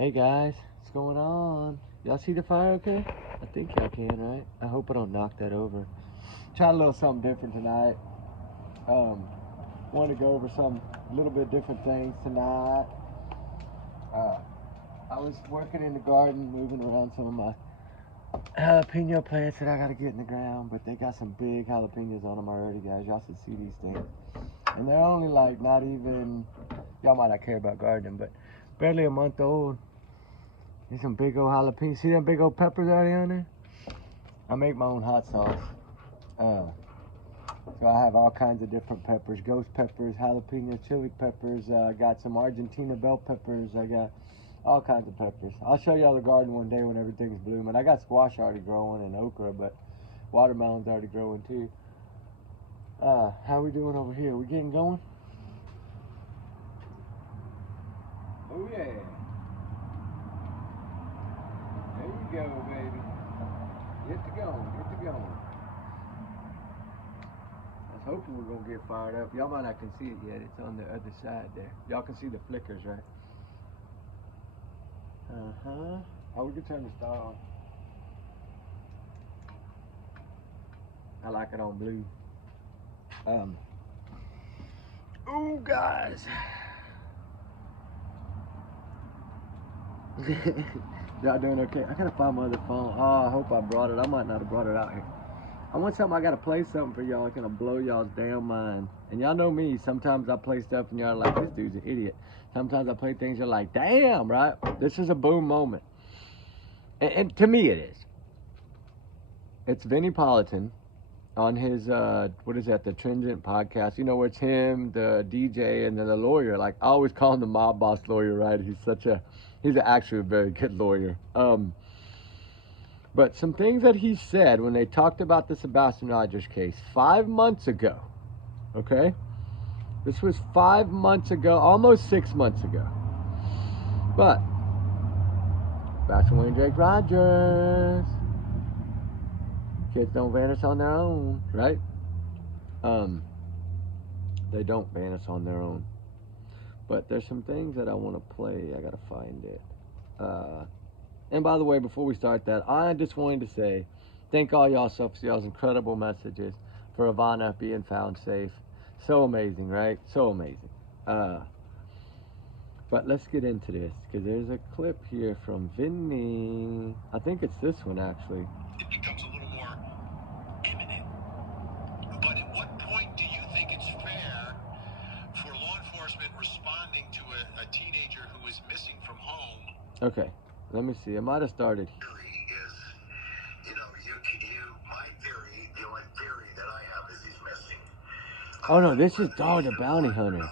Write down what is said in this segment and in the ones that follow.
Hey guys, what's going on? Y'all see the fire okay? I think y'all can, right? I hope I don't knock that over. Try a little something different tonight. Want to go over some little bit different things tonight. I was working in the garden, moving around some of my jalapeno plants that I gotta get in the ground, but they got some big jalapenos on them already, guys. Y'all should see these things. And they're only like not even, y'all might not care about gardening, but barely a month old. There's some big old jalapenos. See them big old peppers already on there? I make my own hot sauce. So I have all kinds of different peppers. Ghost peppers, jalapeno, chili peppers. I got some Argentina bell peppers. I got all kinds of peppers. I'll show y'all the garden one day when everything's blooming. I got squash already growing and okra, but watermelon's already growing too. How we doing over here? We getting going? Oh yeah. There you go, baby. Get to going, get to going. I was hoping we're gonna get fired up. Y'all might not can see it yet. It's on the other side there. Y'all can see the flickers, right? Oh, we can turn the star on. I like it on blue. Oh, guys. Y'all doing okay? I gotta find my other phone. Oh, I hope I brought it. I might not have brought it out here. I want something. I gotta play something for y'all. It's gonna blow y'all's damn mind. And y'all know me. Sometimes I play stuff and y'all are like, this dude's an idiot. Sometimes I play things you're like, damn, right? This is a boom moment. And to me, it is. It's Vinnie Politan on his what is that? The Tringent podcast. You know, where it's him, the DJ, and then the lawyer. Like I always call him the mob boss lawyer, right? He's actually a very good lawyer. But some things that he said when they talked about the Sebastian Rogers case 5 months ago, okay? This was 5 months ago, almost 6 months ago. But, Sebastian Wayne Drake Rogers, kids don't vanish on their own, right? They don't vanish on their own. But there's some things that I want to play. I gotta find it. And by the way, before we start that, I just wanted to say thank all y'all for y'all's incredible messages for Ivana being found safe. So amazing, right? So amazing. But let's get into this because there's a clip here from Vinny. I think it's this one actually. It becomes a little more imminent. But at what point do you think it's fair for law enforcement responding to a teenager who is missing from home? Okay. Let me see. I might have started. Theory is, my theory, the only theory that I have is he's missing. Oh no, this is Dog the Bounty Hunter.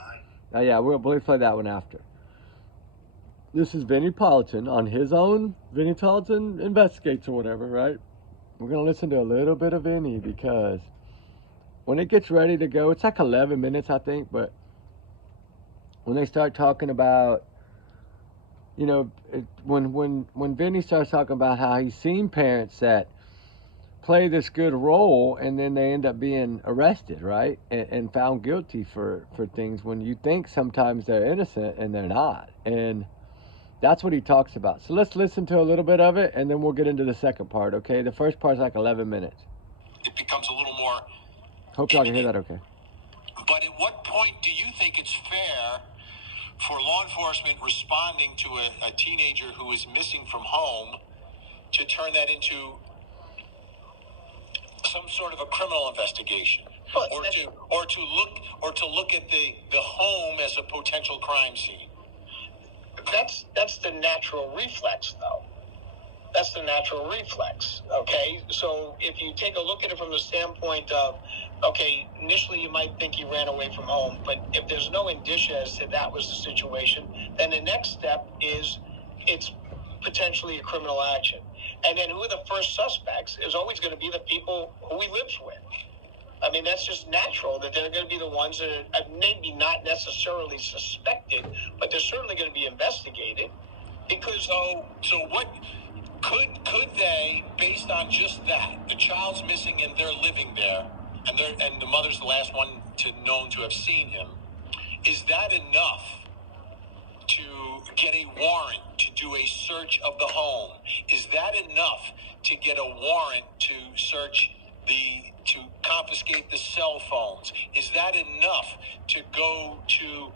Oh yeah, we'll play that one after. This is Vinnie Politan on his own. Vinnie Politan Investigates or whatever, right? We're gonna listen to a little bit of Vinnie because when it gets ready to go, it's like 11 minutes, I think, but when they start talking about, you know, when Vinny starts talking about how he's seen parents that play this good role and then they end up being arrested, right, and found guilty for things when you think sometimes they're innocent and they're not, and that's what he talks about. So let's listen to a little bit of it and then we'll get into the second part, okay? The first part's like 11 minutes. It becomes a little more. Hope y'all can hear that okay. But at what point do you think it's fair for law enforcement responding to a teenager who is missing from home to turn that into some sort of a criminal investigation, or to look at the home as a potential crime scene? That's the natural reflex, though. That's the natural reflex, okay? So if you take a look at it from the standpoint of, okay, initially you might think he ran away from home, but if there's no indicia as to that was the situation, then the next step is it's potentially a criminal action. And then who are the first suspects is always going to be the people who he lives with. I mean, that's just natural that they're going to be the ones that are maybe not necessarily suspected, but they're certainly going to be investigated. Because so what could they, based on just that, the child's missing and they're living there, and the mother's the last one known to have seen him, is that enough to get a warrant to do a search of the home. Is that enough to get a warrant to search to confiscate the cell phones? Is that enough to go to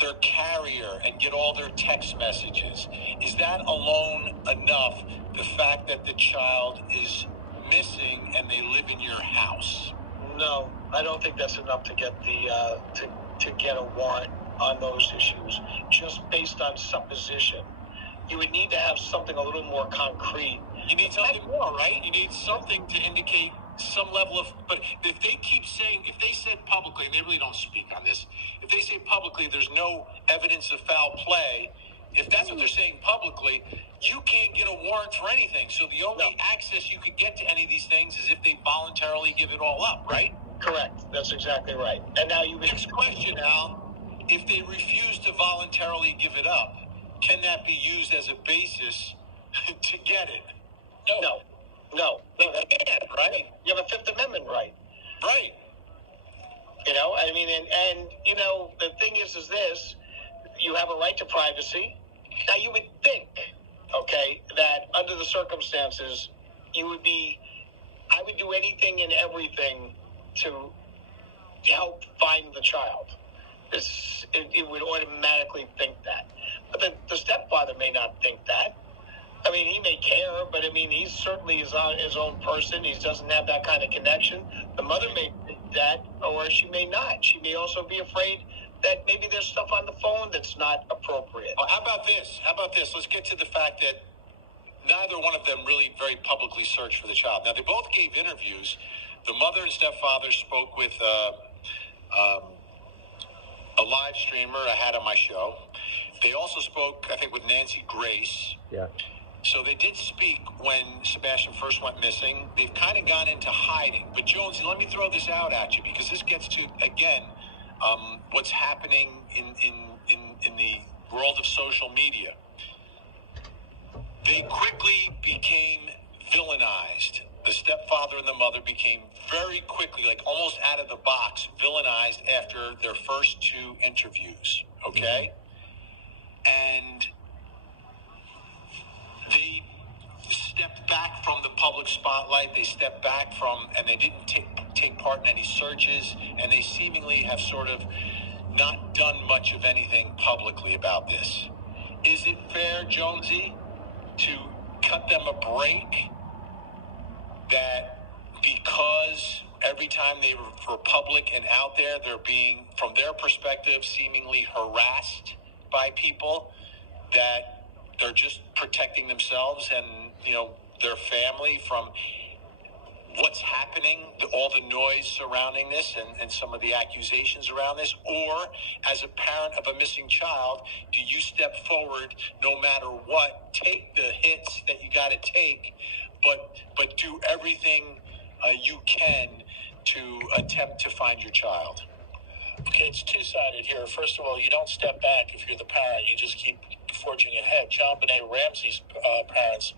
their carrier and get all their text messages? Is that alone enough, the fact that the child is missing and they live in your house? No, I don't think that's enough to get to get a warrant on those issues, just based on supposition. You would need to have something a little more concrete. You need something more, right? You need something to indicate some level of, but if they keep saying, if they said publicly, and they really don't speak on this, if they say publicly there's no evidence of foul play, if that's what they're saying publicly, you can't get a warrant for anything. So the only access you could get to any of these things is if they voluntarily give it all up, right? Correct. That's exactly right. And now you Next question, Al. If they refuse to voluntarily give it up, can that be used as a basis to get it? No. They can't, right? You have a Fifth Amendment right. Right. You know, I mean, and you know, the thing is this: you have a right to privacy. Now, you would think, okay, that under the circumstances, I would do anything and everything to help find the child. It would automatically think that. But the stepfather may not think that. I mean, he may care, but I mean, he certainly is on his own person. He doesn't have that kind of connection. The mother may think that, or she may not. She may also be afraid that maybe there's stuff on the phone that's not appropriate. Well, how about this? Let's get to the fact that neither one of them really very publicly searched for the child. Now, they both gave interviews. The mother and stepfather spoke with a live streamer I had on my show. They also spoke, I think, with Nancy Grace. Yeah. So they did speak when Sebastian first went missing. They've kind of gone into hiding. But Jonesy, let me throw this out at you, because this gets to, again, what's happening in the world of social media. They quickly became villainized. The stepfather and the mother became very quickly, like almost out of the box, villainized after their first two interviews. Okay? And they stepped back from the public spotlight. They stepped back from, and they didn't take part in any searches, and they seemingly have sort of not done much of anything publicly about this. Is it fair, Jonesy, to cut them a break, that because every time they were public and out there, they're being, from their perspective, seemingly harassed by people, that they're just protecting themselves and, you know, their family from what's happening, all the noise surrounding this and some of the accusations around this? Or as a parent of a missing child, do you step forward no matter what, take the hits that you got to take, but do everything you can to attempt to find your child? Okay, it's two-sided here. First of all, you don't step back if you're the parent. You just keep forging ahead. John Benet Ramsey's parents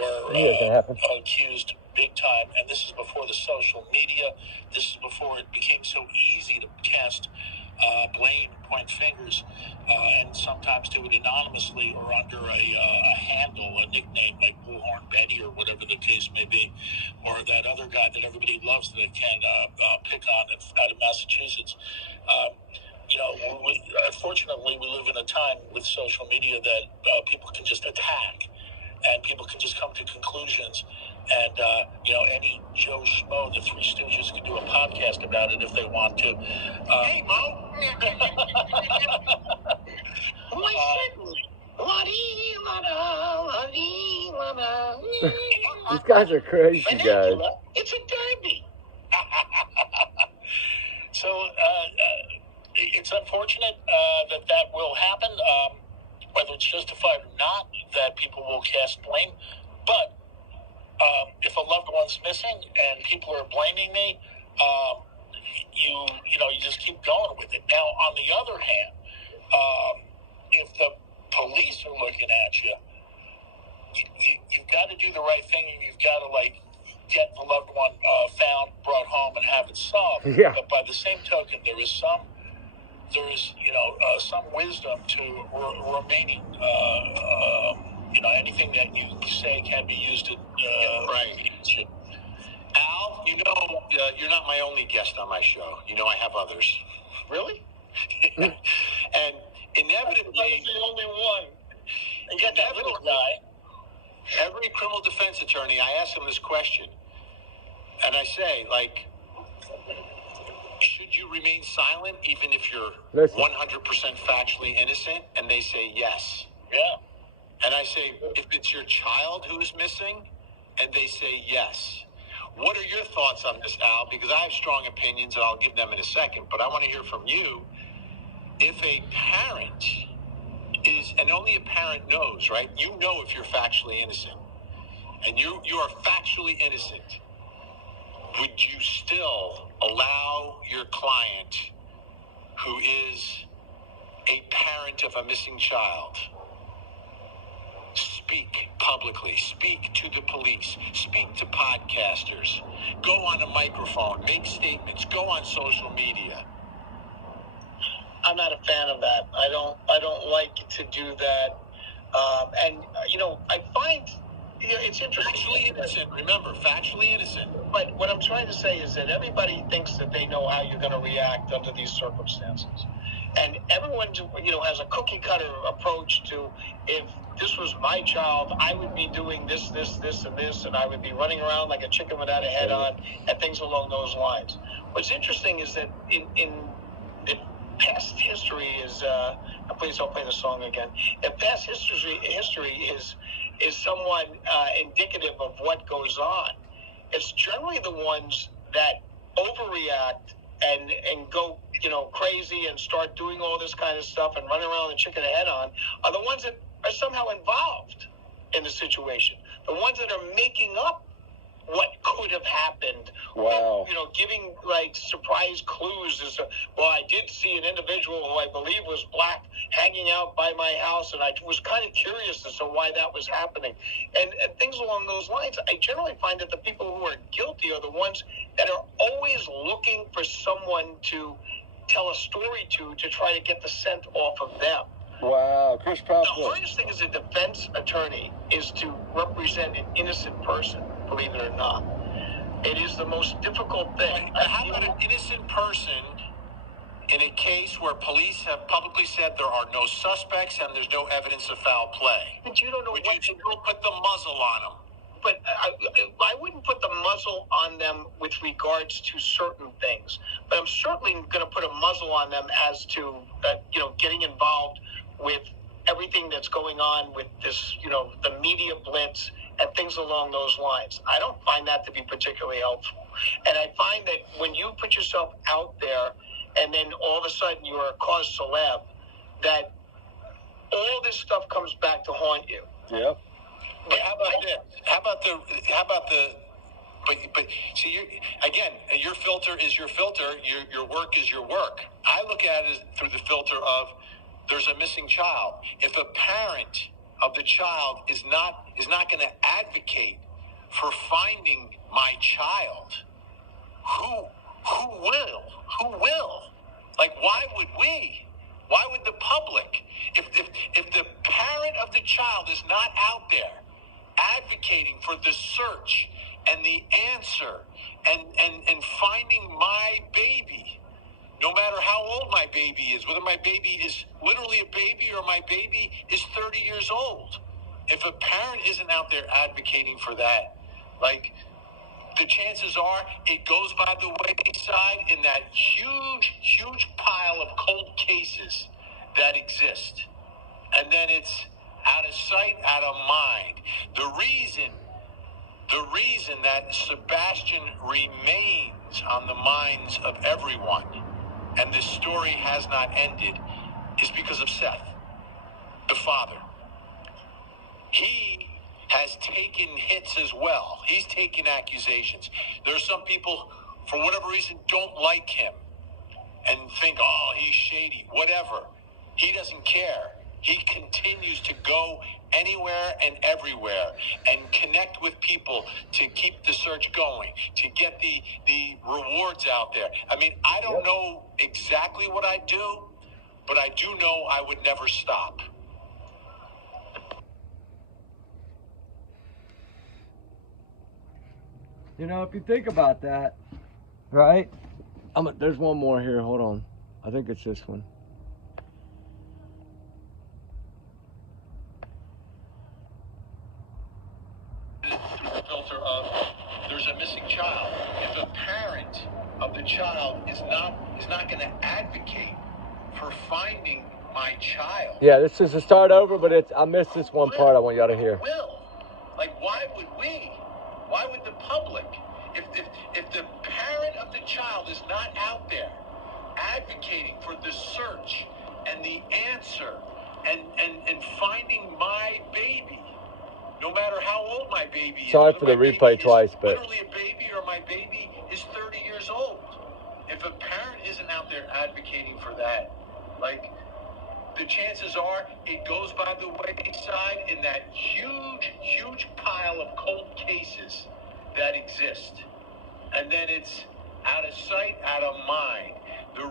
were accused big time, and this is before the social media. This is before it became so easy to cast blame, point fingers, and sometimes do it anonymously or under a handle, a nickname like Bullhorn Betty or whatever the case may be, or that other guy that everybody loves that they can pick on out of Massachusetts. You know, unfortunately, we live in a time with social media that people can just attack, and people can just come to conclusions. And, you know, any Joe Schmo, the Three Stooges, can do a podcast about it if they want to. Hey, Mo! These guys are crazy, guys. It's a derby. So it's unfortunate that will happen, whether it's justified or not, that people will cast blame. But if a loved one's missing and people are blaming me, you just keep going with it. Now, on the other hand, if the police are looking at you, you've got to do the right thing, and you've got to get the loved one found, brought home, and have it solved. Yeah. But by the same token, there is some there's some wisdom to remaining. Anything that you say can be used to right. Al, you're not my only guest on my show. I have others. Really? And inevitably, I was the only one. You got that little guy. Every criminal defense attorney, I ask them this question, and I say, should you remain silent even if you're 100% factually innocent? And they say yes. Yeah. And I say, if it's your child who is missing? And they say yes. What are your thoughts on this, Al? Because I have strong opinions, and I'll give them in a second, but I want to hear from you. If a parent is, and only a parent knows, right? You know if you're factually innocent, and you are factually innocent, would you still allow your client, who is a parent of a missing child, speak publicly, speak to the police, speak to podcasters, go on a microphone, make statements, go on social media? I'm not a fan of that. I don't like to do that. I find it's interesting. Factually innocent, remember, factually innocent. But what I'm trying to say is that everybody thinks that they know how you're going to react under these circumstances. And everyone, has a cookie cutter approach to, if this was my child, I would be doing this, and this, and I would be running around like a chicken without a head on, and things along those lines. What's interesting is that in past history is, please don't play the song again. If past history is somewhat indicative of what goes on, it's generally the ones that overreact and go crazy and start doing all this kind of stuff and running around the chicken head on are the ones that are somehow involved in the situation. The ones that are making up what could have happened. Wow. Giving surprise clues as to, I did see an individual who I believe was black hanging out by my house, and I was kind of curious as to why that was happening, and things along those lines. I generally find that the people who are guilty are the ones that are always looking for someone to tell a story to try to get the scent off of them. Wow, Chris The Pop. hardest thing as a defense attorney is to represent an innocent person, believe it or not. It is the most difficult thing. How about an innocent person in a case where police have publicly said there are no suspects and there's no evidence of foul play? But you don't know Would what you still put the muzzle on them? But I wouldn't put the muzzle on them with regards to certain things. But I'm certainly going to put a muzzle on them as to, getting involved with everything that's going on with this, the media blitz and things along those lines. I don't find that to be particularly helpful. And I find that when you put yourself out there and then all of a sudden you are a cause celeb, that all this stuff comes back to haunt you. Yep. But how about this? But see, again, your filter is your filter. Your work is your work. I look at it through the filter of there's a missing child. If a parent of the child is not going to advocate for finding my child, who will? Who will? Why would we? Why would the public? If the parent of the child is not out there advocating for the search and the answer and finding my baby, no matter how old my baby is, whether my baby is literally a baby or my baby is 30 years old, if a parent isn't out there advocating for that, the chances are it goes by the wayside in that huge pile of cold cases that exist. And then it's out of sight, out of mind. The reason that Sebastian remains on the minds of everyone and this story has not ended is because of Seth, the father. He has taken hits as well. He's taken accusations. There are some people, for whatever reason, don't like him and think, he's shady, whatever. He doesn't care. He continues to go anywhere and everywhere and connect with people to keep the search going, to get the rewards out there. I mean, I don't know exactly what I do, but I do know I would never stop. You know, if you think about that, right? There's one more here. Hold on. I think it's this one. Through the filter of there's a missing child. If a parent of the child is not going to advocate for finding my child. Yeah, this is a start over, but I missed this one part I want y'all to hear. Like, why would we? Why would the public? If the parent of the child is not out there advocating for the search and the answer and finding my baby, no matter how old my baby is. Sorry for the replay twice, but literally a baby, or my baby is 30 years old. If a parent isn't out there advocating for that, like, the chances are it goes by the wayside in that huge pile of cold cases that exist. And then it's out of sight, out of mind. The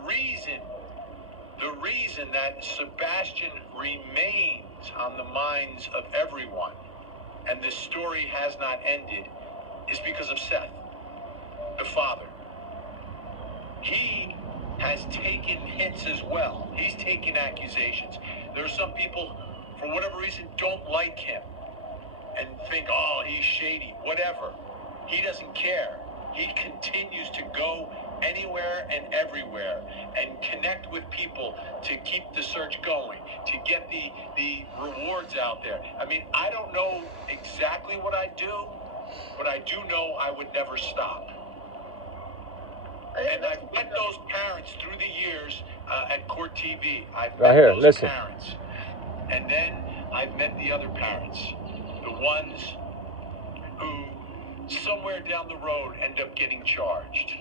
reason that Sebastian remains on the minds of everyone, and this story has not ended, is because of Seth, the father. He has taken hits as well. He's taken accusations. There are some people, for whatever reason, don't like him and think, oh, he's shady, whatever. He doesn't care. He continues to go anywhere and everywhere and connect with people to keep the search going, to get the rewards out there. I mean, I don't know exactly what I do, but I do know I would never stop. And I've met those parents through the years at Court TV. I've met those parents. And then I've met the other parents, the ones who somewhere down the road end up getting charged.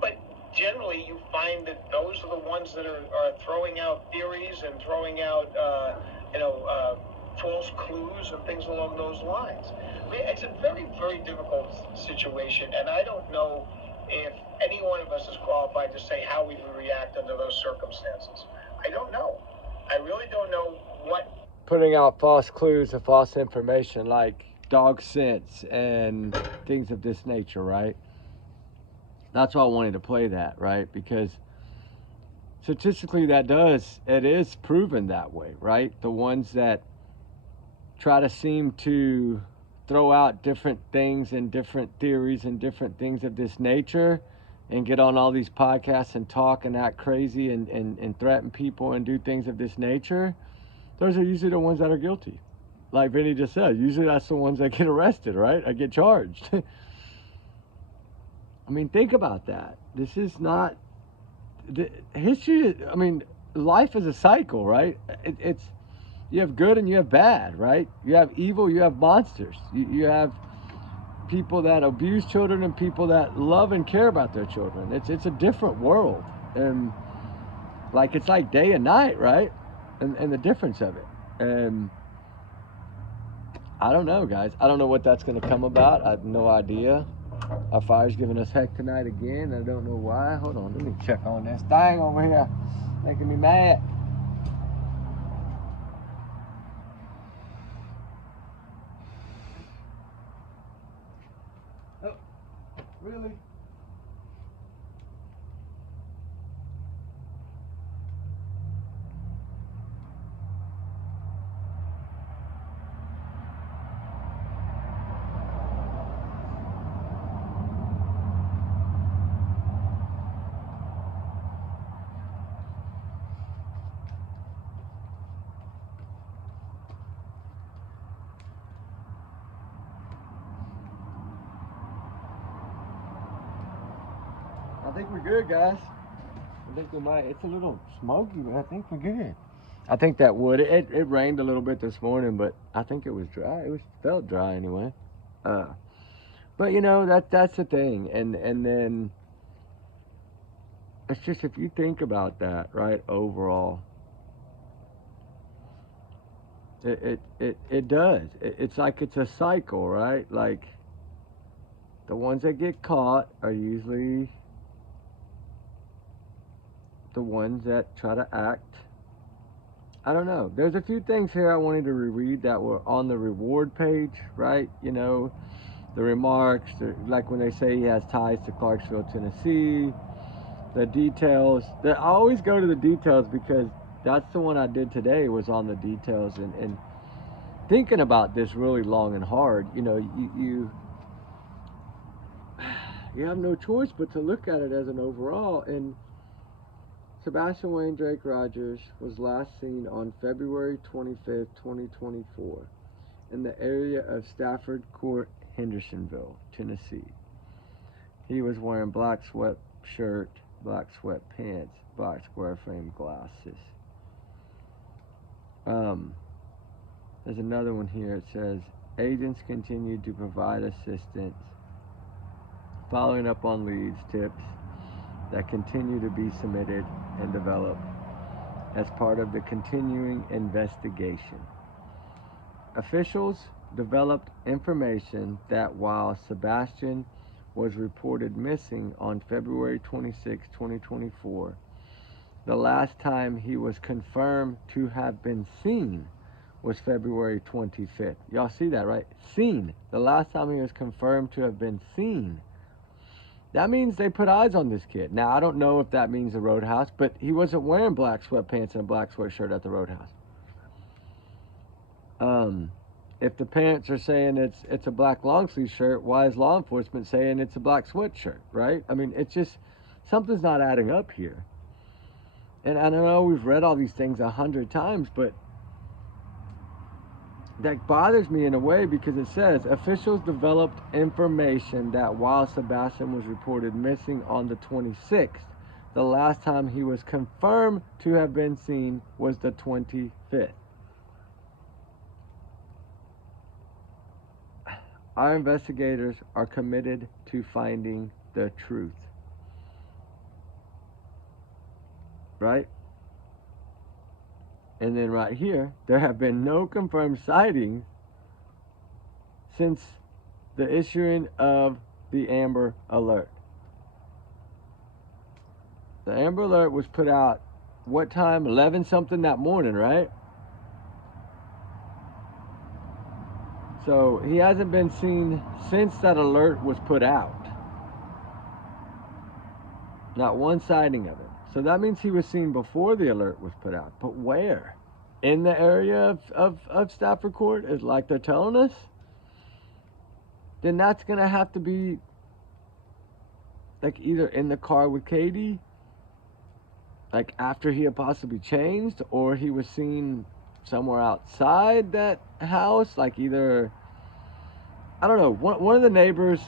But generally, you find that those are the ones that are throwing out theories and throwing out, false clues and things along those lines. I mean, it's a very, very difficult situation, and I don't know if any one of us is qualified to say how we would react under those circumstances. I don't know. I really don't know what. Putting out false clues or false information like dog scents and things of this nature, right? That's why I wanted to play that, right? Because statistically it is proven that way, right? The ones that try to seem to throw out different things and different theories and different things of this nature and get on all these podcasts and talk and act crazy and threaten people and do things of this nature, those are usually the ones that are guilty. Like Vinny just said, usually that's the ones that get arrested, right? Or get charged. I mean, think about that. This is not history. I mean, life is a cycle, right? It's you have good and you have bad, right? You have evil, you have monsters. You have people that abuse children and people that love and care about their children. It's a different world, and it's like day and night, right? And the difference of it. And I don't know, guys. I don't know what that's going to come about. I have no idea. Our fire's giving us heck tonight again. I don't know why. Hold on, let me check on this thing over here. Making me mad. Oh, really? I think we're good, guys. I think we might. It's a little smoky, but I think we're good. I think that wood. It rained a little bit this morning, but I think it was dry. It felt dry anyway. But you know that's the thing, and then it's just if you think about that, right? Overall, it does. It's like it's a cycle, right? Like the ones that get caught are usually the ones that try to act I don't know. There's a few things here I wanted to reread that were on the reward page, right? You know, the remarks, like when they say he has ties to Clarksville, Tennessee, the details. I always go to the details because that's the one I did today, was on the details, and thinking about this really long and hard. You know, you have no choice but to look at it as an overall. And Sebastian Wayne Drake Rogers was last seen on February 25th, 2024 in the area of Stafford Court, Hendersonville, Tennessee. He was wearing black sweatshirt, black sweatpants, black square frame glasses. There's another one here. It says, agents continued to provide assistance, following up on leads, tips that continue to be submitted and developed as part of the continuing investigation. Officials developed information that while Sebastian was reported missing on February 26, 2024, the last time he was confirmed to have been seen was February 25th. Y'all see that, right? Seen. The last time he was confirmed to have been seen. That means they put eyes on this kid. Now, I don't know if that means the Roadhouse, but he wasn't wearing black sweatpants and a black sweatshirt at the Roadhouse. If the parents are saying it's a black long sleeve shirt, why is law enforcement saying it's a black sweatshirt, right? I mean, it's just, something's not adding up here. And I know we've read all these things 100 times, but that bothers me in a way, because it says officials developed information that while Sebastian was reported missing on the 26th, the last time he was confirmed to have been seen was the 25th. Our investigators are committed to finding the truth. Right? And then right here, there have been no confirmed sightings since the issuing of the Amber Alert. The Amber Alert was put out, what time? 11 something that morning, right? So he hasn't been seen since that alert was put out. Not one sighting of him. So that means he was seen before the alert was put out. But where? In the area of Stafford Court, is like they're telling us? Then that's going to have to be like either in the car with Katie, like after he had possibly changed, or he was seen somewhere outside that house, like either, I don't know, one of the neighbors,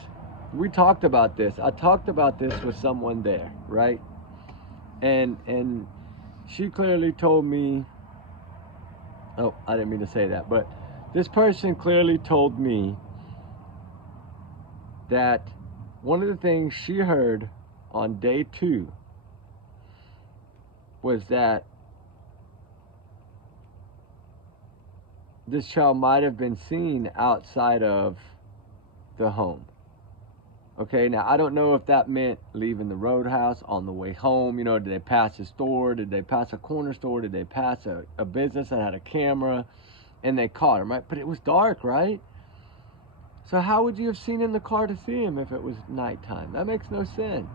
we talked about this. I talked about this with someone there, right? And she clearly told me, oh, I didn't mean to say that, but this person clearly told me that one of the things she heard on day 2 was that this child might have been seen outside of the home. Okay, now I don't know if that meant leaving the Roadhouse on the way home. You know, did they pass a store? Did they pass a corner store? Did they pass a business that had a camera? And they caught him, right? But it was dark, right? So how would you have seen in the car to see him if it was nighttime? That makes no sense.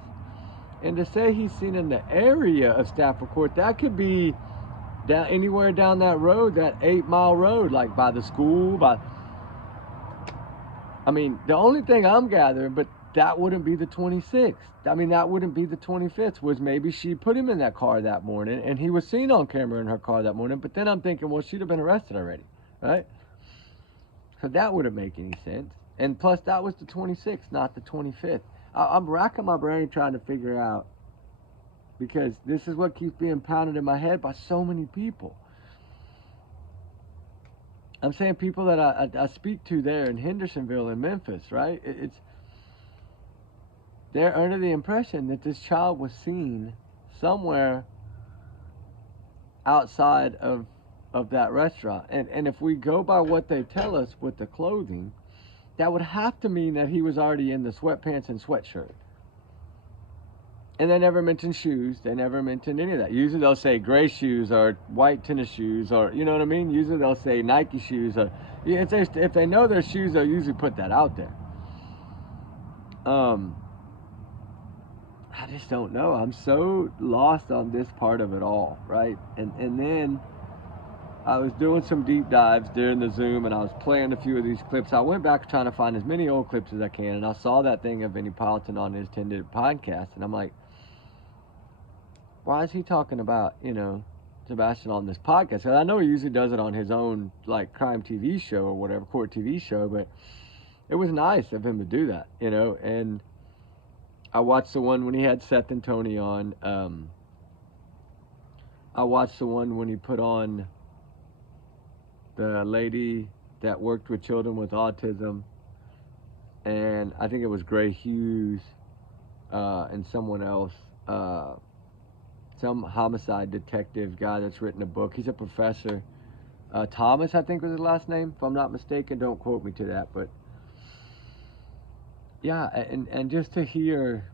And to say he's seen in the area of Stafford Court, that could be down anywhere down that road, that 8-mile road, like by the school, I mean, the only thing I'm gathering, but that wouldn't be the 26th. I mean, that wouldn't be the 25th, was maybe she put him in that car that morning and he was seen on camera in her car that morning. But then I'm thinking, well, she'd have been arrested already, right? So that wouldn't make any sense. And plus, that was the 26th, not the 25th. I'm racking my brain trying to figure out, because this is what keeps being pounded in my head by so many people. I'm saying people that I speak to there in Hendersonville and Memphis, right? They're under the impression that this child was seen somewhere outside of that restaurant. And if we go by what they tell us with the clothing, that would have to mean that he was already in the sweatpants and sweatshirt. And they never mention shoes. They never mention any of that. Usually they'll say gray shoes or white tennis shoes, or, you know what I mean? Usually they'll say Nike shoes. Or if they know their shoes, they'll usually put that out there. I just don't know. I'm so lost on this part of it all, right? And then I was doing some deep dives during the Zoom, and I was playing a few of these clips. I went back trying to find as many old clips as I can, and I saw that thing of Vinnie Politan on his 10-minute podcast, and I'm like, why is he talking about, Sebastian on this podcast? Because I know he usually does it on his own, like, crime TV show or whatever, court TV show, but it was nice of him to do that, and I watched the one when he had Seth and Tony on. I watched the one when he put on the lady that worked with children with autism, and I think it was Gray Hughes and someone else, some homicide detective guy that's written a book. He's a professor. Thomas, I think was his last name, if I'm not mistaken. Don't quote me to that, but yeah, and just to hear,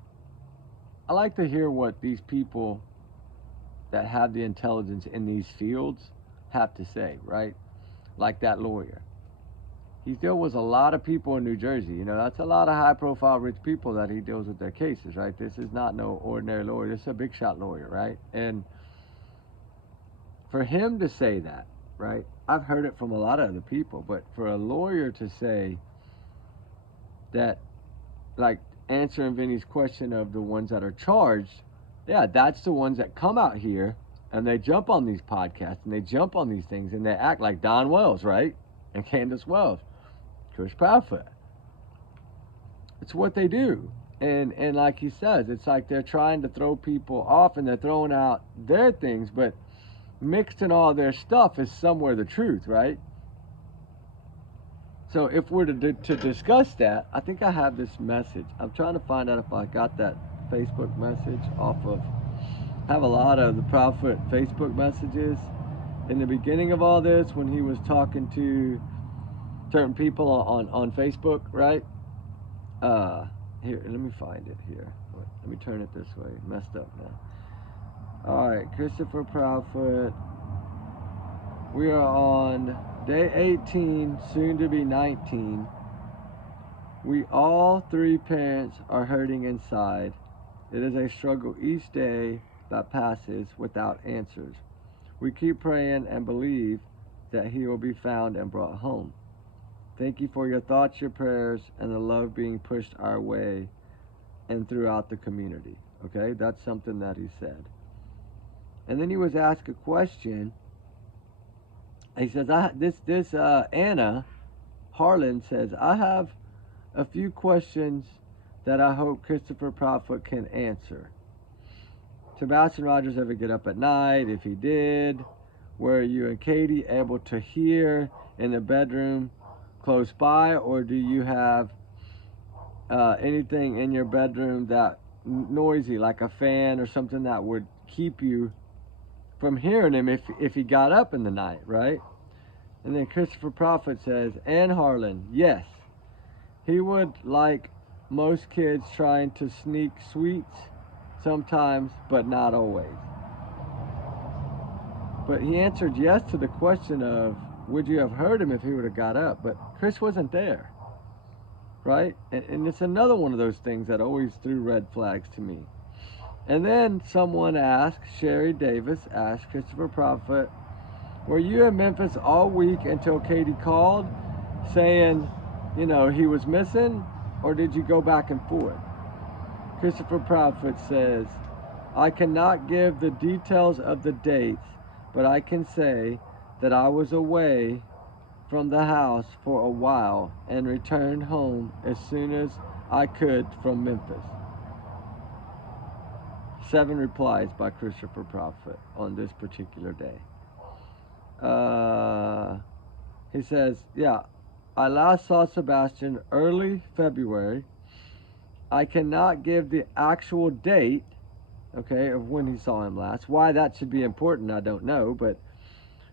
I like to hear what these people that have the intelligence in these fields have to say, right? Like that lawyer. He deals with a lot of people in New Jersey. That's a lot of high-profile rich people that he deals with their cases, right? This is not no ordinary lawyer. This is a big shot lawyer, right? And for him to say that, right? I've heard it from a lot of other people, but for a lawyer to say that, like answering Vinny's question of the ones that are charged, yeah, that's the ones that come out here and they jump on these podcasts and they jump on these things and they act like Don Wells, right? And Candace Wells, Chris Proudfoot. It's what they do. And like he says, it's like they're trying to throw people off and they're throwing out their things, but mixed in all their stuff is somewhere the truth, right? So if we're to discuss that, I think I have this message. I'm trying to find out if I got that Facebook message off of, I have a lot of the Proudfoot Facebook messages. In the beginning of all this, when he was talking to certain people on Facebook, right? Here, let me find it here. Let me turn it this way. Messed up now. All right, Christopher Proudfoot. We are on day 18, soon to be 19. We all three parents are hurting inside. It is a struggle each day that passes without answers. We keep praying and believe that he will be found and brought home. Thank you for your thoughts, your prayers, and the love being pushed our way and throughout the community. Okay, that's something that he said. And then he was asked a question. He says, Anna Harlan says, I have a few questions that I hope Christopher Proudfoot can answer. Sebastian Rogers ever get up at night? If he did, were you and Katie able to hear in the bedroom close by, or do you have anything in your bedroom that noisy, like a fan or something that would keep you from hearing him if he got up in the night, right? And then Christopher Proudfoot says, Ann Harlan, yes, he would, like most kids, trying to sneak sweets sometimes, but not always. But he answered yes to the question of, would you have heard him if he would have got up? But Chris wasn't there, right? And it's another one of those things that always threw red flags to me. And then someone asked, Sherry Davis asked Christopher Proudfoot, were you in Memphis all week until Katie called saying, he was missing, or did you go back and forth? Christopher Proudfoot says, I cannot give the details of the dates, but I can say that I was away from the house for a while and returned home as soon as I could from Memphis. 7 replies by Christopher Proudfoot on this particular day. He says, yeah, I last saw Sebastian early February. I cannot give the actual date, okay, of when he saw him last. Why that should be important, I don't know, but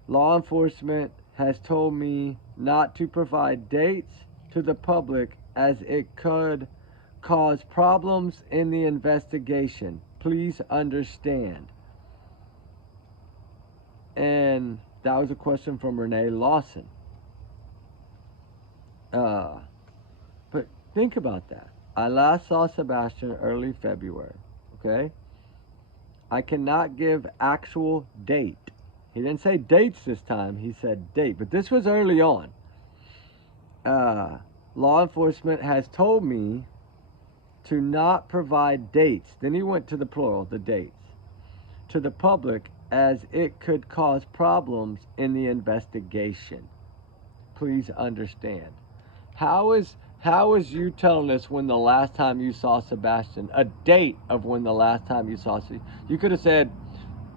law enforcement has told me not to provide dates to the public as it could cause problems in the investigation. Please understand. And that was a question from Renee Lawson. But think about that. I last saw Sebastian early February. Okay? I cannot give actual date. He didn't say dates this time. He said date. But this was early on. Law enforcement has told me to not provide dates. Then he went to the plural, the dates, to the public, as it could cause problems in the investigation. Please understand. How is you telling us when the last time you saw Sebastian, a date of when the last time you saw Sebastian? You could have said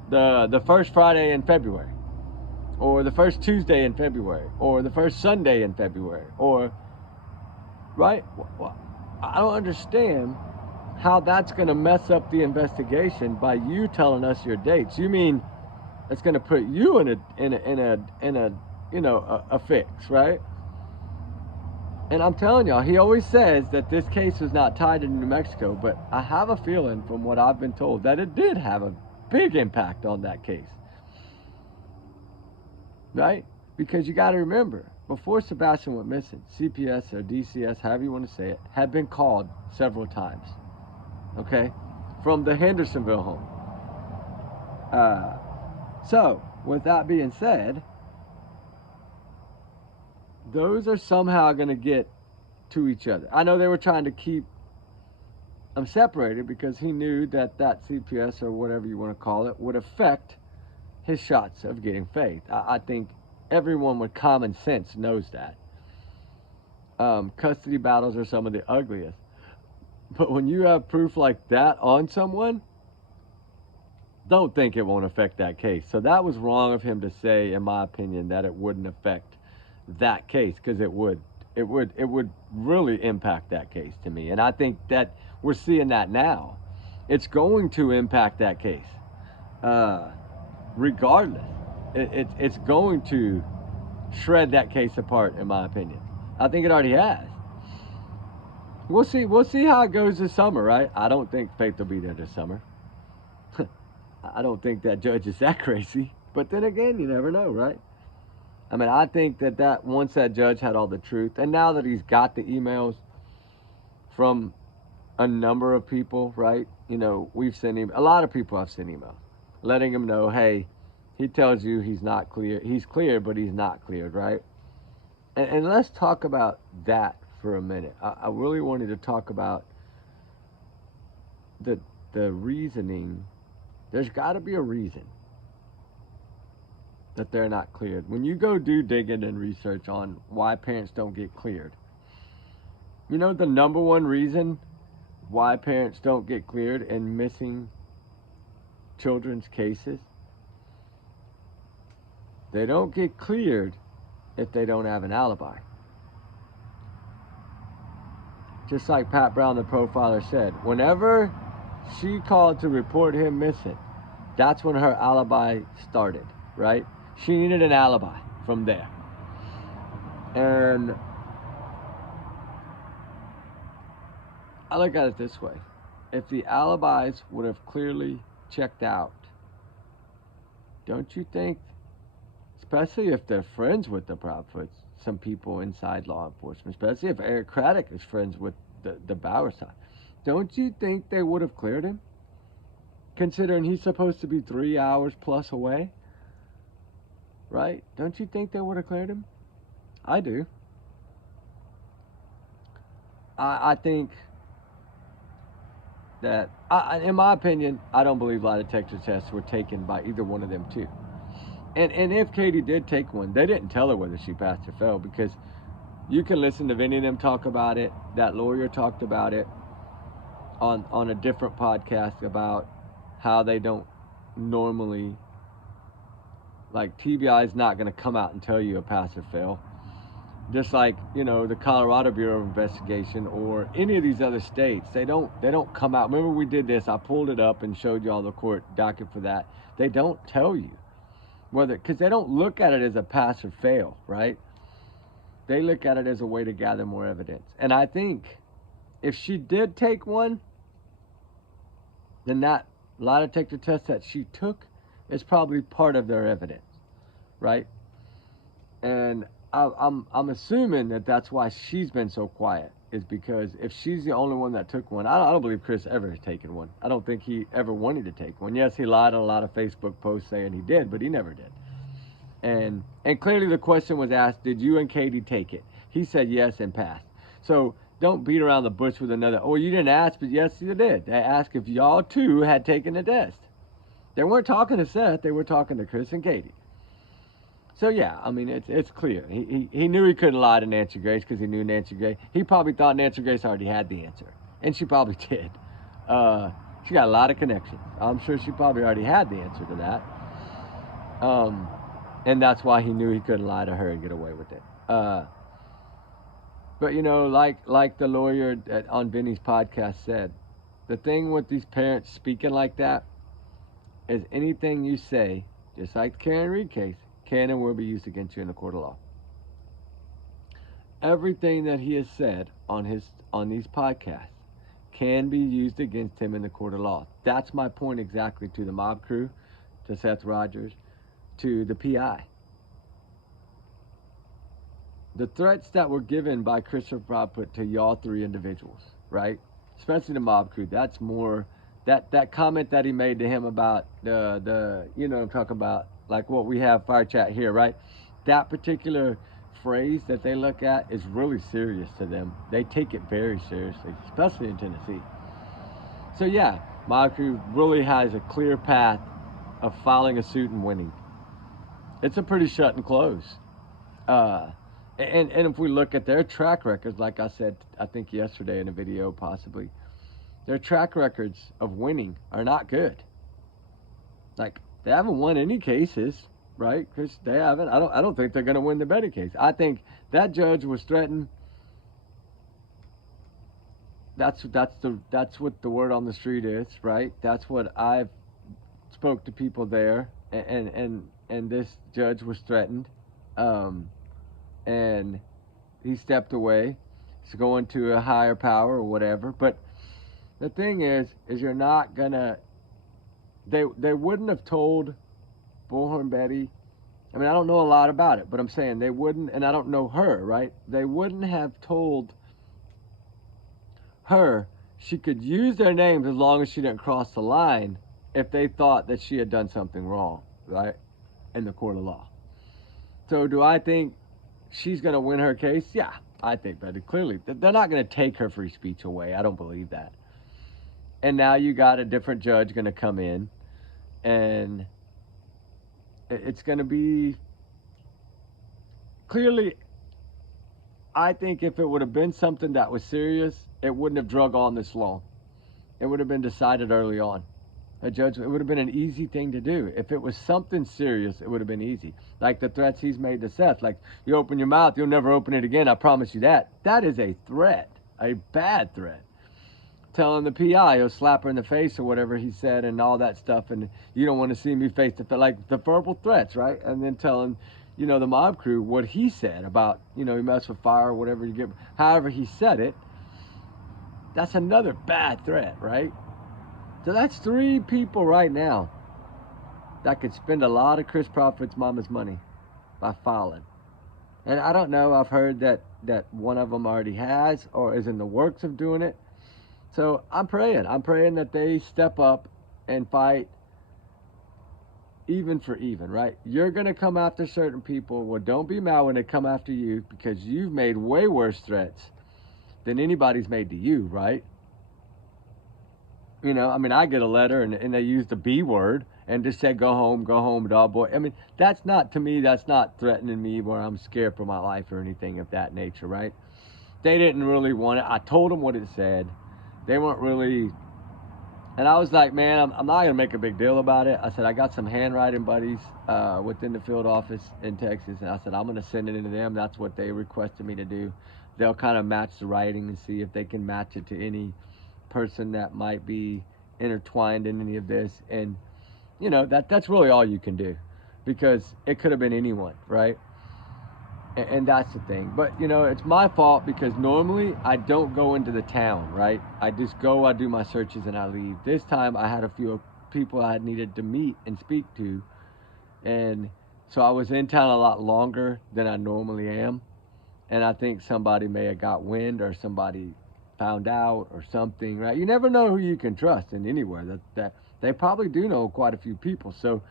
the first Friday in February, or the first Tuesday in February, or the first Sunday in February, or, right? Well, I don't understand how that's going to mess up the investigation by you telling us your dates. You mean it's going to put you in a fix, right? And I'm telling y'all, he always says that this case was not tied to New Mexico, but I have a feeling from what I've been told that it did have a big impact on that case, right? Because you got to remember, before Sebastian went missing, CPS or DCS, however you want to say it, had been called several times, okay, from the Hendersonville home. So, with that being said, those are somehow going to get to each other. I know they were trying to keep them separated because he knew that CPS, or whatever you want to call it, would affect his shots of getting faith. I think everyone with common sense knows that. Custody battles are some of the ugliest. But when you have proof like that on someone, don't think it won't affect that case. So that was wrong of him to say, in my opinion, that it wouldn't affect that case, because it would really impact that case to me. And I think that we're seeing that now. It's going to impact that case. Regardless, it's going to shred that case apart, in my opinion. I think it already has. We'll see how it goes this summer, right? I don't think Faith will be there this summer. I don't think that judge is that crazy. But then again, you never know, right? I mean, I think that once that judge had all the truth, and now that he's got the emails from a number of people, right? You know, we've sent him, a lot of people have sent emails letting him know, hey, he tells you he's not clear. He's cleared, but he's not cleared, right? And let's talk about that for a minute. I really wanted to talk about the reasoning. There's got to be a reason that they're not cleared. When you go do digging and research on why parents don't get cleared, you know the number one reason why parents don't get cleared in missing children's cases? They don't get cleared if they don't have an alibi. Just like Pat Brown, the profiler, said, whenever she called to report him missing, that's when her alibi started, right? She needed an alibi from there. And I look at it this way. If the alibis would have clearly checked out, don't you think, especially if they're friends with the Proudfoots, some people inside law enforcement, especially if Eric Craddock is friends with the Bauer side, don't you think they would have cleared him? Considering he's supposed to be 3 hours plus away, right? Don't you think they would have cleared him? I do. I think that, in my opinion, I don't believe lie detector tests were taken by either one of them two. And if Katie did take one, they didn't tell her whether she passed or failed, because you can listen to any of them talk about it. That lawyer talked about it on a different podcast about how they don't normally, like, TBI is not going to come out and tell you a pass or fail. Just like, you know, the Colorado Bureau of Investigation or any of these other states, they don't come out. Remember we did this, I pulled it up and showed you all the court docket for that. They don't tell you whether, because they don't look at it as a pass or fail, right? They look at it as a way to gather more evidence. And I think if she did take one, then that lie detector test that she took is probably part of their evidence, right? And I'm assuming that that's why she's been so quiet, is because if she's the only one that took one, I don't believe Chris ever has taken one. I don't think he ever wanted to take one. Yes, he lied on a lot of Facebook posts saying he did, but he never did. And clearly the question was asked, did you and Katie take it? He said yes and passed. So don't beat around the bush with another, oh, you didn't ask, but yes, you did. They asked if y'all two had taken the test. They weren't talking to Seth, they were talking to Chris and Katie. So yeah, I mean, it's clear. He knew he couldn't lie to Nancy Grace because he knew Nancy Grace. He probably thought Nancy Grace already had the answer. And she probably did. She got a lot of connections. I'm sure she probably already had the answer to that. And that's why he knew he couldn't lie to her and get away with it. But, you know, like the lawyer on Vinny's podcast said, the thing with these parents speaking like that is anything you say, just like the Karen Reed case, can and will be used against you in the court of law. Everything that he has said on these podcasts can be used against him in the court of law. That's my point exactly to the mob crew, to Seth Rogers, to the PI. The threats that were given by Christopher Proudfoot to y'all three individuals, right? Especially the mob crew. That's more that comment that he made to him about the you know what I'm talking about, like what we have fire chat here, right? That particular phrase that they look at is really serious to them. They take it very seriously, especially in Tennessee. So yeah, mob crew really has a clear path of filing a suit and winning. It's a pretty shut and close. And if we look at their track records, like I said, I think yesterday in a video possibly, their track records of winning are not good. Like, they haven't won any cases, right? Because they haven't. I don't think they're going to win the Betty case. I think that judge was threatened. That's what the word on the street is, right? That's what I've spoke to people there, and this judge was threatened, and he stepped away. He's going to a higher power or whatever. But the thing is you're not gonna. They wouldn't have told Bullhorn Betty. I mean, I don't know a lot about it, but I'm saying they wouldn't, and I don't know her, right? They wouldn't have told her she could use their names as long as she didn't cross the line if they thought that she had done something wrong, right? In the court of law. So do I think she's going to win her case? Yeah, I think that. Clearly, they're not going to take her free speech away. I don't believe that. And now you got a different judge going to come in, and it's going to be clearly. I think if it would have been something that was serious, it wouldn't have drug on this long. It would have been decided early on. A judge, it would have been an easy thing to do. If it was something serious, it would have been easy. Like the threats he's made to Seth, like, you open your mouth, you'll never open it again, I promise you that. That is a threat, a bad threat. Telling the PI he'll slap her in the face or whatever he said and all that stuff, and you don't want to see me face to face, like the verbal threats, right? And then telling, you know, the mob crew what he said about, you know, he messed with fire or whatever you get. However he said it, that's another bad threat, right? So that's 3 people right now that could spend a lot of Chris Proudfoot's mama's money by filing. And I don't know, I've heard that one of them already has or is in the works of doing it. So I'm praying that they step up and fight even for even, right? You're going to come after certain people. Well, don't be mad when they come after you, because you've made way worse threats than anybody's made to you, right? You know, I mean, I get a letter and they use the B word and just say, go home, dog boy. I mean, that's not, to me, that's not threatening me where I'm scared for my life or anything of that nature, right? They didn't really want it. I told them what it said. They weren't really, and I was like, man, I'm not going to make a big deal about it. I said, I got some handwriting buddies within the field office in Texas, and I said, I'm going to send it into them. That's what they requested me to do. They'll kind of match the writing and see if they can match it to any person that might be intertwined in any of this. And, you know, that's really all you can do, because it could have been anyone, right? And that's the thing. But, you know, it's my fault, because normally I don't go into the town, right? I just go, I do my searches, and I leave. This time I had a few people I needed to meet and speak to. And so I was in town a lot longer than I normally am. And I think somebody may have got wind or somebody found out or something, right? You never know who you can trust in anywhere. That they probably do know quite a few people. So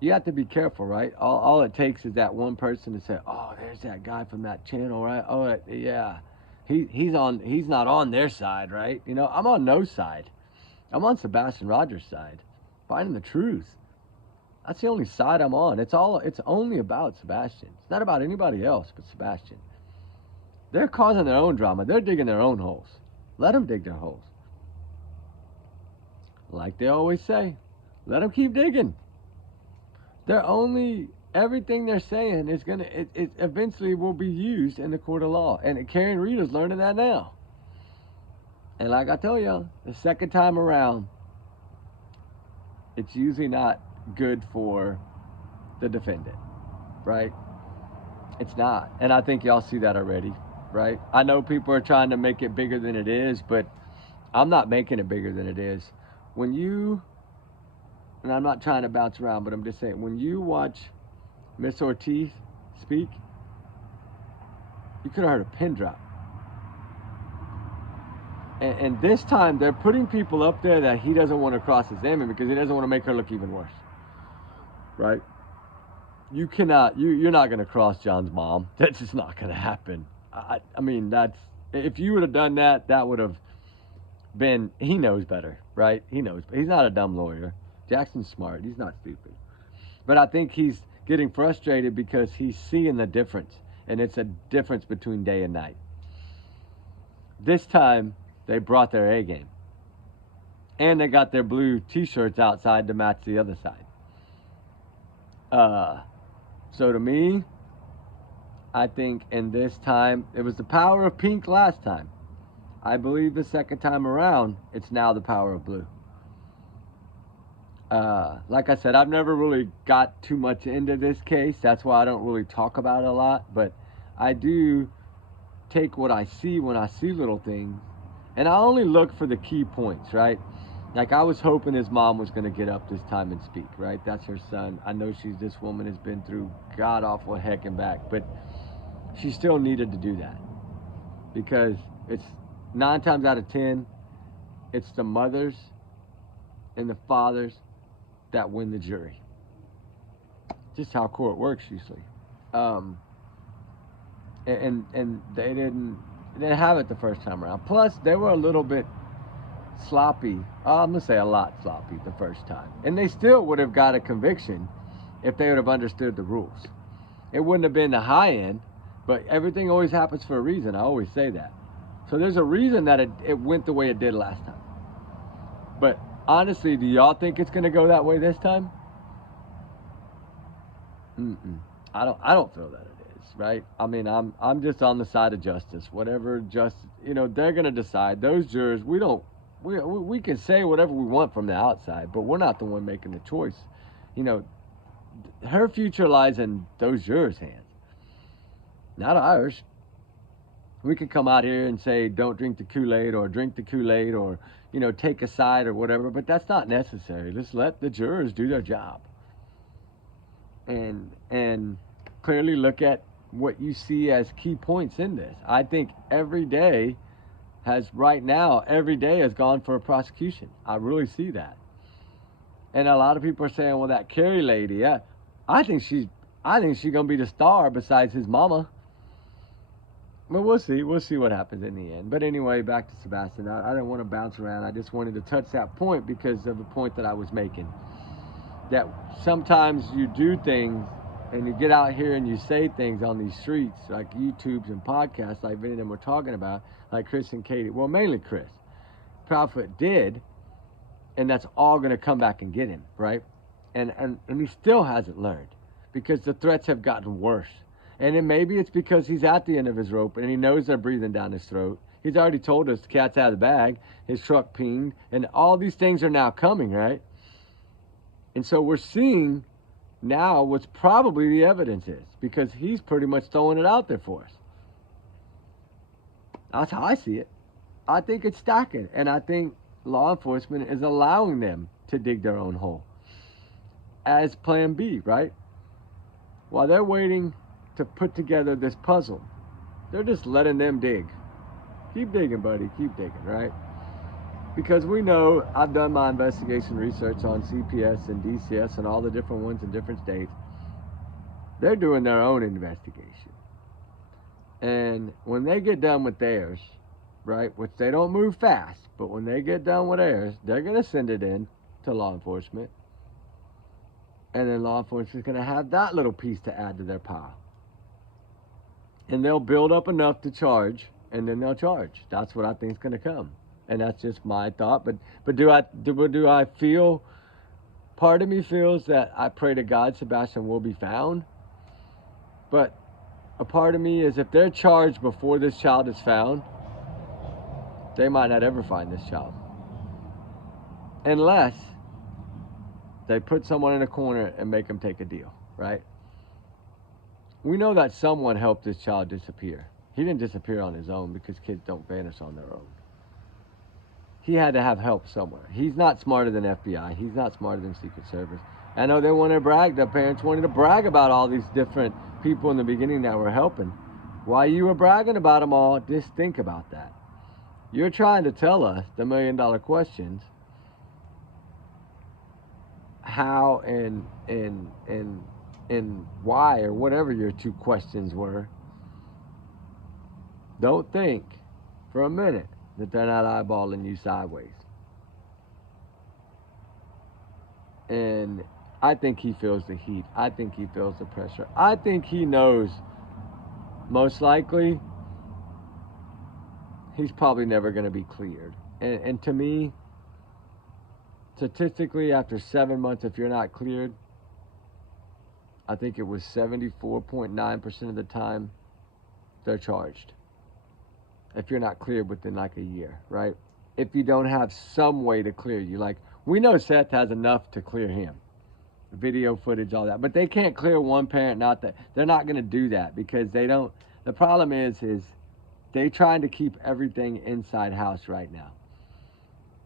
you have to be careful, right? All it takes is that one person to say, "Oh, there's that guy from that channel, right? Oh, yeah, he's not on their side, right? You know, I'm on no side. I'm on Sebastian Rogers' side, finding the truth. That's the only side I'm on. It's only about Sebastian. It's not about anybody else but Sebastian. They're causing their own drama. They're digging their own holes. Let them dig their holes. Like they always say, let them keep digging. Everything they're saying is it eventually will be used in the court of law. And Carrie and Rita's learning that now. And like I tell you, the second time around, it's usually not good for the defendant, right? It's not. And I think y'all see that already, right? I know people are trying to make it bigger than it is, but I'm not making it bigger than it is. And I'm not trying to bounce around, but I'm just saying, when you watch Miss Ortiz speak, you could have heard a pin drop. And this time, they're putting people up there that he doesn't want to cross-examine because he doesn't want to make her look even worse, right? You're not going to cross John's mom. That's just not going to happen. I mean, if you would have done that, that would have been, he knows better, right? He knows. He's not a dumb lawyer. Jackson's smart. He's not stupid. But I think he's getting frustrated because he's seeing the difference, and it's a difference between day and night. This time, they brought their A game. And they got their blue t-shirts outside to match the other side. So to me, I think in this time, it was the power of pink last time. I believe the second time around, it's now the power of blue. Like I said, I've never really got too much into this case. That's why I don't really talk about it a lot. But I do take what I see when I see little things. And I only look for the key points, right? Like I was hoping his mom was going to get up this time and speak, right? That's her son. I know this woman has been through god-awful heck and back. But she still needed to do that. Because it's 9 times out of 10, it's the mothers and the fathers that win the jury. Just how court works usually. And they didn't have it the first time around. Plus, they were a little bit sloppy. I'm gonna say a lot sloppy the first time. And they still would have got a conviction if they would have understood the rules. It wouldn't have been the high end, but everything always happens for a reason. I always say that. So there's a reason that it went the way it did last time. But honestly, do y'all think it's gonna go that way this time? I don't feel that it is, right? I mean, I'm just on the side of justice. Whatever justice, they're gonna decide. Those jurors, we can say whatever we want from the outside, but we're not the one making the choice. Her future lies in those jurors' hands, not ours. We could come out here and say, don't drink the Kool-Aid or drink the Kool-Aid or, take a side or whatever, but that's not necessary. Just let the jurors do their job. And clearly look at what you see as key points in this. I think every day has gone for a prosecution. I really see that. And a lot of people are saying, well, that Carrie lady, yeah, I think she's gonna be the star besides his mama. But we'll see. We'll see what happens in the end. But anyway, back to Sebastian. I didn't want to bounce around. I just wanted to touch that point because of the point that I was making. That sometimes you do things and you get out here and you say things on these streets, like YouTubes and podcasts, like many of them were talking about, like Chris and Katie. Well, mainly Chris. Proudfoot did, and that's all going to come back and get him, right? And he still hasn't learned because the threats have gotten worse. And then maybe it's because he's at the end of his rope and he knows they're breathing down his throat. He's already told us the cat's out of the bag, his truck pinged, and all these things are now coming, right? And so we're seeing now what's probably the evidence is, because he's pretty much throwing it out there for us. That's how I see it. I think it's stacking, and I think law enforcement is allowing them to dig their own hole as plan B, right? While they're waiting to put together this puzzle, they're just letting them dig. Keep digging, buddy. Keep digging, right? Because we know, I've done my investigation research on CPS and DCS and all the different ones in different states. They're doing their own investigation. And when they get done with theirs, right, which they don't move fast, but when they get done with theirs, they're going to send it in to law enforcement. And then law enforcement is going to have that little piece to add to their pile. And they'll build up enough to charge, and then they'll charge. That's what I think is going to come. And that's just my thought. But do I feel, part of me feels that I pray to God Sebastian will be found. But a part of me is if they're charged before this child is found, they might not ever find this child. Unless they put someone in a corner and make them take a deal, right? We know that someone helped this child disappear. He didn't disappear on his own because kids don't vanish on their own. He had to have help somewhere. He's not smarter than FBI. He's not smarter than Secret Service. I know they want to brag, the parents wanted to brag about all these different people in the beginning that were helping. While you were bragging about them all, just think about that. You're trying to tell us the $1 million questions, how and why, or whatever your two questions were. Don't think for a minute that they're not eyeballing you sideways. And I think he feels the heat. I think he feels the pressure. I think he knows, most likely, he's probably never going to be cleared. And to me, statistically, after 7 months, if you're not cleared, I think it was 74.9% of the time, they're charged. If you're not cleared within like a year, right? If you don't have some way to clear you. Like, we know Seth has enough to clear him. Video footage, all that. But they can't clear one parent, not that. They're not going to do that because they don't. The problem is they trying to keep everything inside house right now.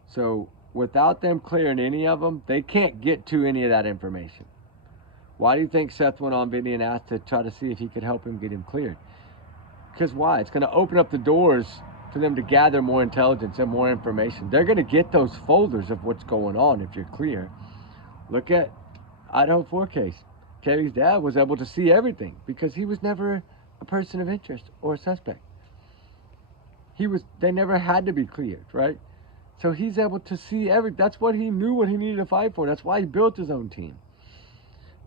So without them clearing any of them, they can't get to any of that information. Why do you think Seth went on video and asked to try to see if he could help him get him cleared? Because why? It's going to open up the doors for them to gather more intelligence and more information. They're going to get those folders of what's going on if you're clear. Look at Idaho 4 case. Kelly's dad was able to see everything because he was never a person of interest or a suspect. They never had to be cleared, right? So he's able to see that's what he knew what he needed to fight for. That's why he built his own team.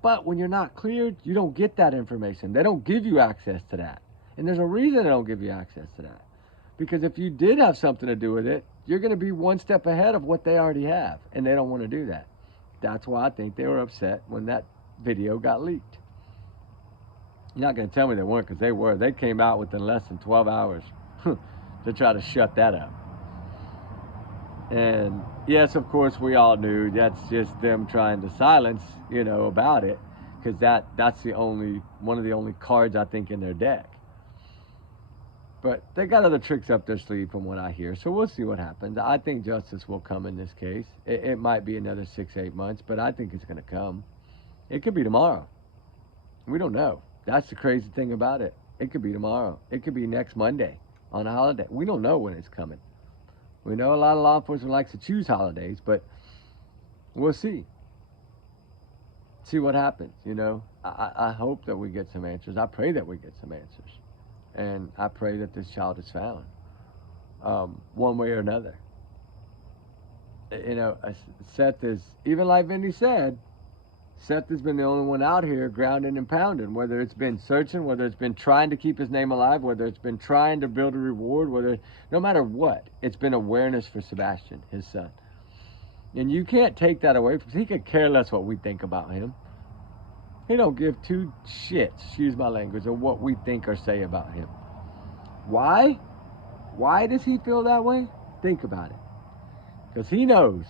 But when you're not cleared, you don't get that information. They don't give you access to that. And there's a reason they don't give you access to that. Because if you did have something to do with it, you're going to be one step ahead of what they already have. And they don't want to do that. That's why I think they were upset when that video got leaked. You're not going to tell me they weren't, because they were. They came out within less than 12 hours to try to shut that up. And yes, of course, we all knew that's just them trying to silence, about it, because that's one of the only cards I think in their deck. But they got other tricks up their sleeve from what I hear, so we'll see what happens. I think justice will come in this case. It might be another 6-8 months, but I think it's going to come. It could be tomorrow. We don't know. That's the crazy thing about it. It could be tomorrow. It could be next Monday on a holiday. We don't know when it's coming. We know a lot of law enforcement likes to choose holidays, but we'll see. See what happens, I hope that we get some answers. I pray that we get some answers. And I pray that this child is found, one way or another. Seth is, even like Vinny said, Seth has been the only one out here grounding and pounding, whether it's been searching, whether it's been trying to keep his name alive, whether it's been trying to build a reward, no matter what, it's been awareness for Sebastian, his son. And you can't take that away from him. He could care less what we think about him. He don't give two shits, excuse my language, of what we think or say about him. Why? Why does he feel that way? Think about it. Because he knows.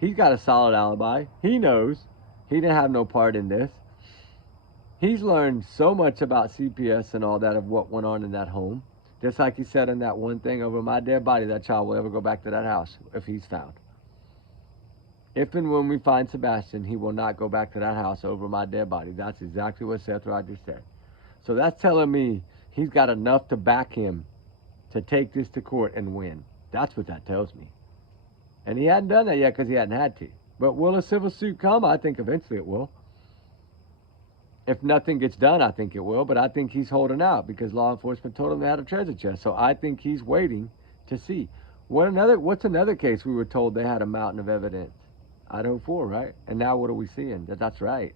He's got a solid alibi. He knows he didn't have no part in this. He's learned so much about CPS and all that of what went on in that home. Just like he said in that one thing, over my dead body, that child will ever go back to that house if he's found. If and when we find Sebastian, he will not go back to that house over my dead body. That's exactly what Seth Rogers said. So that's telling me he's got enough to back him to take this to court and win. That's what that tells me. And he hadn't done that yet because he hadn't had to. But will a civil suit come? I think eventually it will. If nothing gets done, I think it will. But I think he's holding out because law enforcement told him they had a treasure chest. So I think he's waiting to see. What's another case we were told they had a mountain of evidence? Idaho 4, right? And now what are we seeing? That's right.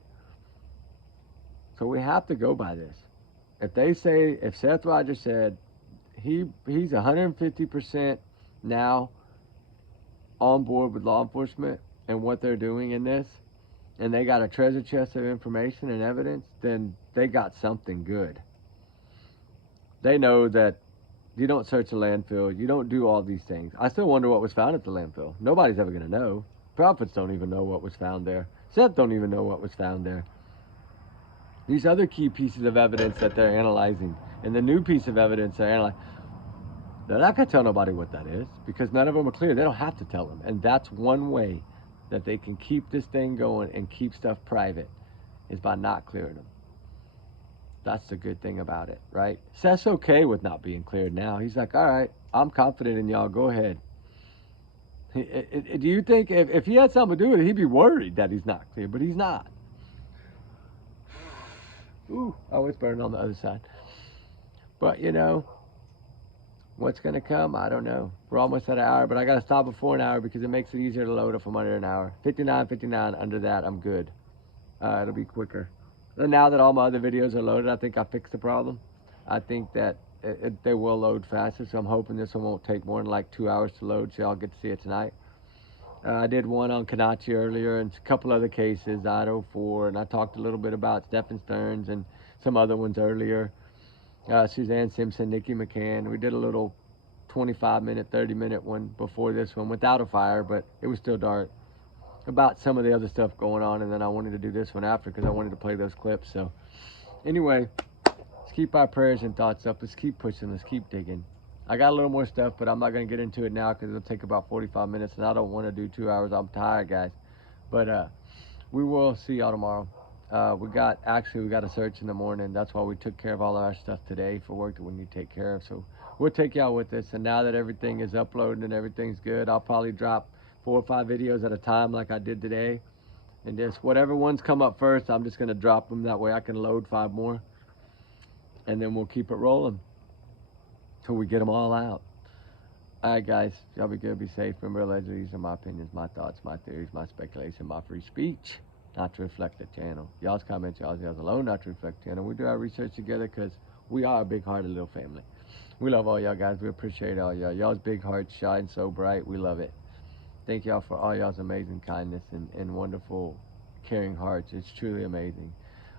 So we have to go by this. If Seth Rogers said he's 150% now on board with law enforcement and what they're doing in this, and they got a treasure chest of information and evidence, then they got something good. They know that you don't search a landfill, you don't do all these things. I still wonder what was found at the landfill. Nobody's ever going to know. Prophets don't even know what was found there. Seth don't even know what was found there. These other key pieces of evidence that they're analyzing, and the new piece of evidence they're analyzing, they're not going to tell nobody what that is because none of them are clear. They don't have to tell them. And that's one way that they can keep this thing going and keep stuff private, is by not clearing them. That's the good thing about it, right? Seth's okay with not being cleared now. He's like, all right, I'm confident in y'all. Go ahead. Do you think if he had something to do with it, he'd be worried that he's not clear, but he's not. Ooh, oh, it's burning on the other side. But, you know, what's going to come, I don't know. We're almost at an hour, but I got to stop before an hour because it makes it easier to load if I'm under an hour. 59, under that, I'm good. It'll be quicker. And now that all my other videos are loaded, I think I fixed the problem. I think that they will load faster, so I'm hoping this one won't take more than like 2 hours to load, so y'all get to see it tonight. I did one on Kanachi earlier and a couple other cases, Idaho 4, and I talked a little bit about Stephen Stearns and some other ones earlier. Suzanne Simpson, Nikki McCann. We did a little 25-minute, 30-minute one before this one without a fire, but it was still dark, about some of the other stuff going on, and then I wanted to do this one after because I wanted to play those clips. So anyway, let's keep our prayers and thoughts up. Let's keep pushing. Let's keep digging. I got a little more stuff, but I'm not going to get into it now because it'll take about 45 minutes, and I don't want to do 2 hours. I'm tired, guys. But we will see y'all tomorrow. We got a search in the morning. That's why we took care of all of our stuff today for work that we need to take care of. So we'll take y'all with us. And now that everything is uploaded and everything's good, I'll probably drop 4 or 5 videos at a time like I did today. And just whatever ones come up first, I'm just going to drop them. That way I can load 5 more. And then we'll keep it rolling till we get them all out. All right, guys. Y'all be good. Be safe. Remember, allegedly, these are my opinions, my thoughts, my theories, my speculation, my free speech. Not to reflect the channel. Y'all's comments, y'all's alone, not to reflect the channel. We do our research together because we are a big-hearted little family. We love all y'all guys. We appreciate all y'all. Y'all's big hearts shine so bright. We love it. Thank y'all for all y'all's amazing kindness and wonderful, caring hearts. It's truly amazing.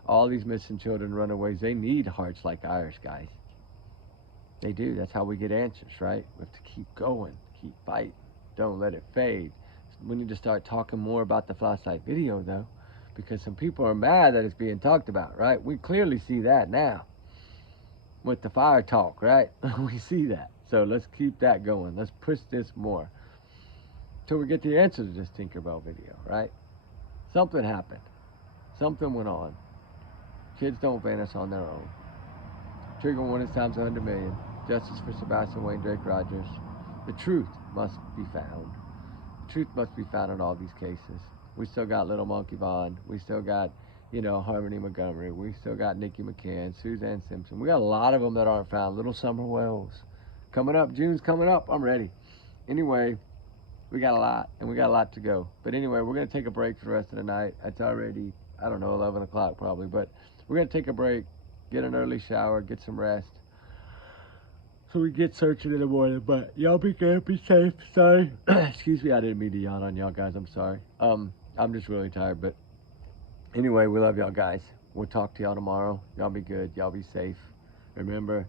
All these missing children, runaways, they need hearts like ours, guys. They do. That's how we get answers, right? We have to keep going, keep fighting. Don't let it fade. We need to start talking more about the flashlight video, though, because some people are mad that it's being talked about, right? We clearly see that now with the fire talk, right? We see that. So let's keep that going. Let's push this more till we get the answer to this Tinkerbell video, right? Something happened. Something went on. Kids don't vanish on their own. Trigger warnings times 100 million. Justice for Sebastian Wayne Drake Rogers. The truth must be found. The truth must be found in all these cases. We still got Little Monkey Vaughn. We still got, Harmony Montgomery. We still got Nikki McCann, Suzanne Simpson. We got a lot of them that aren't found. Little Summer Wells. Coming up. June's coming up. I'm ready. Anyway, we got a lot, and we got a lot to go. But anyway, we're going to take a break for the rest of the night. It's already, 11 o'clock probably. But we're going to take a break, get an early shower, get some rest, so we get searching in the morning. But y'all be good, be safe. Sorry. Excuse me, I didn't mean to yawn on y'all guys. I'm sorry. I'm just really tired. But anyway, we love y'all guys. We'll talk to y'all tomorrow. Y'all be good. Y'all be safe. Remember,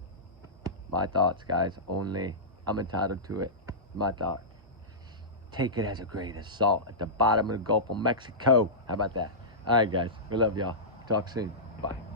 my thoughts, guys, only. I'm entitled to it. My thoughts. Take it as a grain of salt at the bottom of the Gulf of Mexico. How about that? All right, guys. We love y'all. Talk soon. Bye.